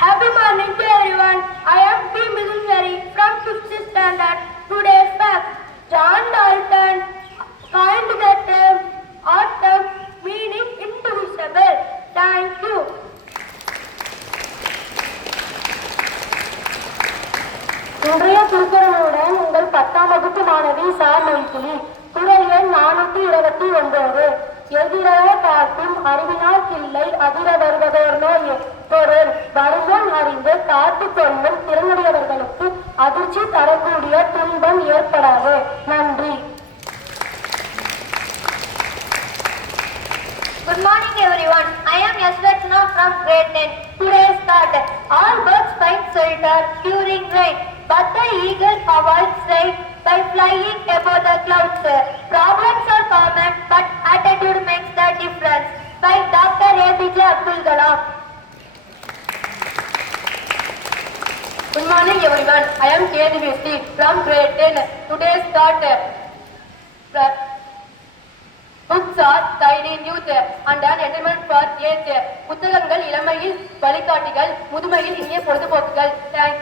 Happy morning to everyone. I am P. Midunjari from 5th standard. Today's fact. John Dalton coined the term autumn meaning indivisible. Thank you. இன்றைய திருக்குறளுடன் உங்கள் 10ஆம் வகுப்பு மாணவி சாமொழிக்குழி. குறள் எண் 429. எதிரவ காக்கும் அறிவினார் கிள்ளை அதிர வருவதோர் நோய். பொருள் வருமுன் அறிந்து காத்து கொள்ளும் திறனுடையவர்களுக்கு அதிர்ச்சி தரக்கூடிய துன்பம் ஏற்படாது. நன்றி. Good morning everyone. I am Yasrachna from grade 10. Today's thought. All birds find shelter during rain, but the eagle avoids rain by flying above the clouds. Problems are common, but attitude makes the difference. By Dr. APJ Abdul Kalam. Good morning everyone. I am KDVC from grade 10. Today's thought. Books are guiding youth and an entertainment for age. புத்தகங்கள் இளமையில் வழிகாட்டிகள், முதுமையில் இனிய பொழுதுபோக்குகள். Thank you.